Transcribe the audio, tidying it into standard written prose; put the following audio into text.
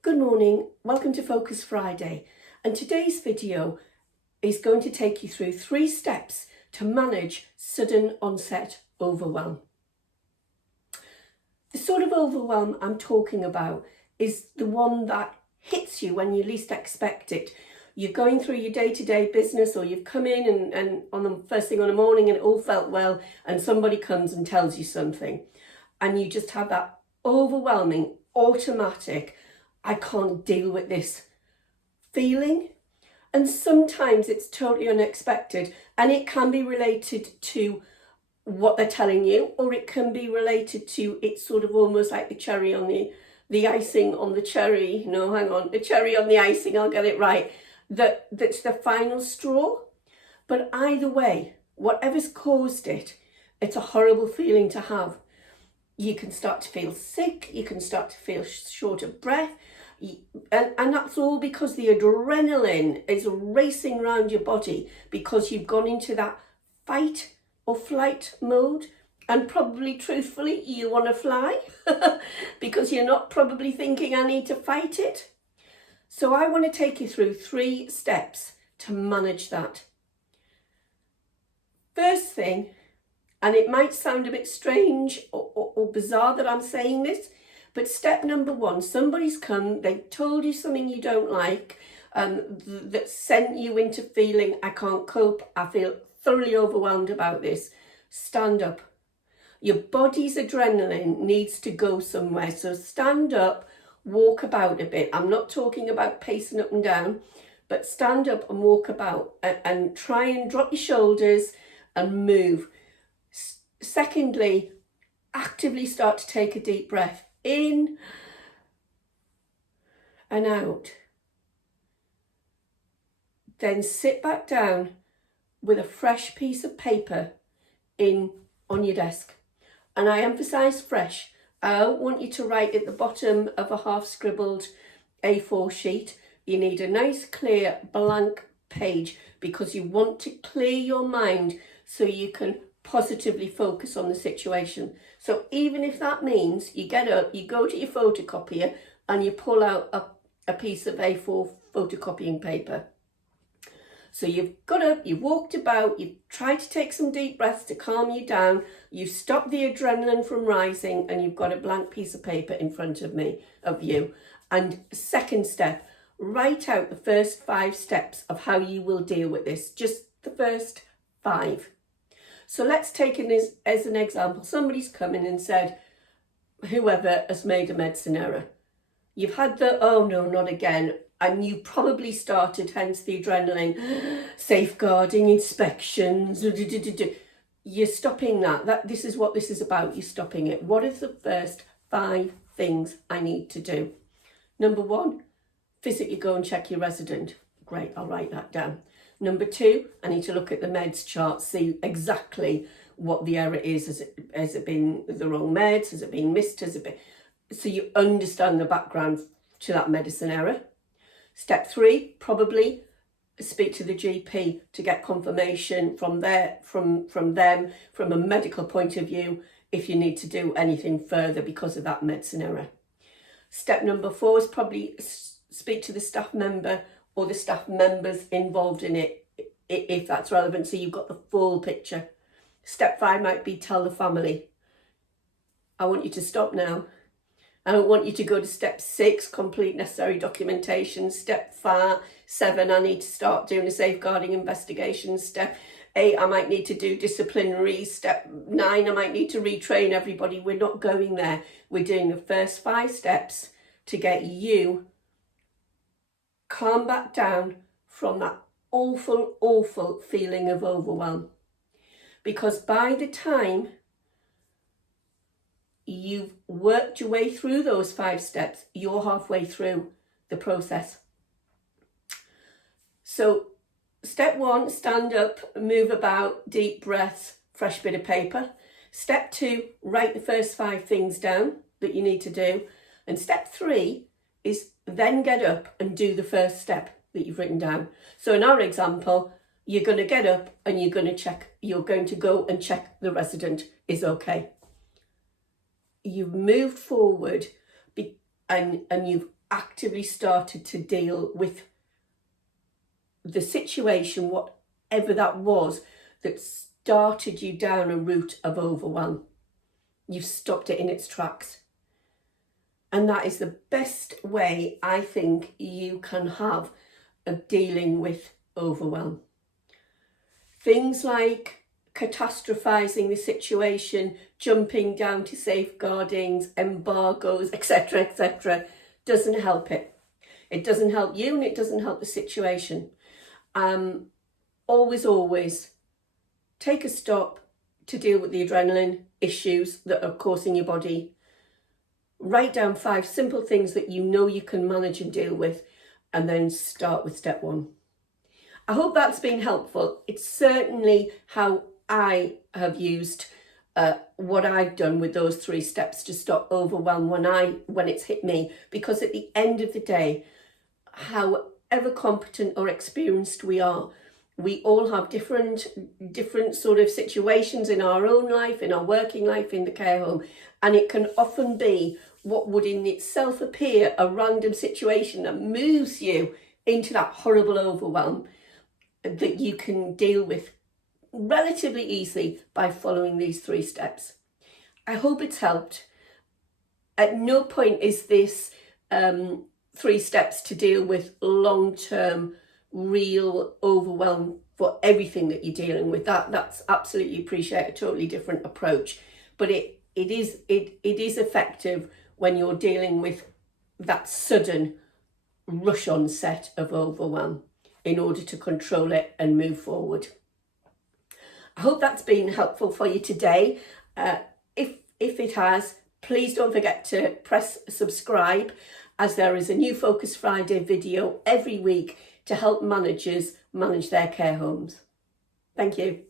Good morning, welcome to Focus Friday, and today's video is going to take you through 3 steps to manage sudden onset overwhelm. The sort of overwhelm I'm talking about is the one that hits you when you least expect it. You're going through your day-to-day business, or you've come in and on the first thing on the morning and it all felt well, and somebody comes and tells you something, and you just have that overwhelming, automatic, I can't deal with this feeling. And sometimes it's totally unexpected, and it can be related to what they're telling you, or it can be related to, it's sort of almost like the cherry on the icing on the cherry. No, hang on, the cherry on the icing, I'll get it right. That's the final straw. But either way, whatever's caused it, it's a horrible feeling to have. You can start to feel sick, you can start to feel short of breath, and that's all because the adrenaline is racing around your body because you've gone into that fight or flight mode, and probably truthfully you want to fly because you're not probably thinking I need to fight it. So I want to take you through 3 steps to manage that. First thing, and it might sound a bit strange or bizarre that I'm saying this, but step number 1, somebody's come, they've told you something you don't like, that sent you into feeling, I can't cope, I feel thoroughly overwhelmed about this. Stand up. Your body's adrenaline needs to go somewhere, so stand up, walk about a bit. I'm not talking about pacing up and down, but stand up and walk about, and try and drop your shoulders and move. Secondly, actively start to take a deep breath in and out. Then sit back down with a fresh piece of paper on your desk. And I emphasize fresh. I don't want you to write at the bottom of a half scribbled A4 sheet. You need a nice clear blank page because you want to clear your mind so you can positively focus on the situation. So even if that means you get up, you go to your photocopier and you pull out a piece of A4 photocopying paper. So you've got up, you've walked about, you've tried to take some deep breaths to calm you down, you've stopped the adrenaline from rising, and you've got a blank piece of paper in front of you. And second step, write out the first 5 steps of how you will deal with this, just the first 5. So let's take it as an example. Somebody's come in and said, whoever has made a medicine error. You've had the, oh no, not again. And you probably started, hence the adrenaline, safeguarding, inspections. You're stopping that. This is what this is about. You're stopping it. What is the first 5 things I need to do? Number 1, physically go and check your resident. Great, I'll write that down. Number 2, I need to look at the meds chart, see exactly what the error is. Has it been the wrong meds? Has it been missed? Has it been... So you understand the background to that medicine error. Step 3, probably speak to the GP to get confirmation from them, from a medical point of view, if you need to do anything further because of that medicine error. Step number 4 is probably speak to the staff member or the staff members involved in it, if that's relevant, so you've got the full picture. Step 5 might be tell the family, I want you to stop now. I don't want you to go to step 6, complete necessary documentation. Step 7, I need to start doing a safeguarding investigation. Step 8, I might need to do disciplinary. Step 9, I might need to retrain everybody. We're not going there. We're doing the first 5 steps to get you calm back down from that awful, awful feeling of overwhelm. Because by the time you've worked your way through those 5 steps, you're halfway through the process. So step 1, stand up, move about, deep breaths, fresh bit of paper. Step 2, write the first 5 things down that you need to do. And step 3 is then get up and do the first step that you've written down. So in our example, you're going to get up and you're going to go and check the resident is okay. You've moved forward and you've actively started to deal with the situation, whatever that was, that started you down a route of overwhelm. You've stopped it in its tracks. And that is the best way I think you can have of dealing with overwhelm. Things like catastrophizing the situation, jumping down to safeguardings, embargoes, etc., doesn't help it. It doesn't help you and it doesn't help the situation. Always take a stop to deal with the adrenaline issues that are causing your body. Write down 5 simple things that you know you can manage and deal with, and then start with step 1. I hope that's been helpful. It's certainly how I have used what I've done with those 3 steps to stop overwhelm when it's hit me. Because at the end of the day, however competent or experienced we are, we all have different sort of situations in our own life, in our working life, in the care home, and it can often be what would in itself appear a random situation that moves you into that horrible overwhelm that you can deal with relatively easily by following these 3 steps. I hope it's helped. At no point is this 3 steps to deal with long-term real overwhelm for everything that you're dealing with. That's absolutely appreciate a totally different approach, but it is effective when you're dealing with that sudden rush onset of overwhelm in order to control it and move forward. I hope that's been helpful for you today. If it has, please don't forget to press subscribe, as there is a new Focus Friday video every week to help managers manage their care homes. Thank you.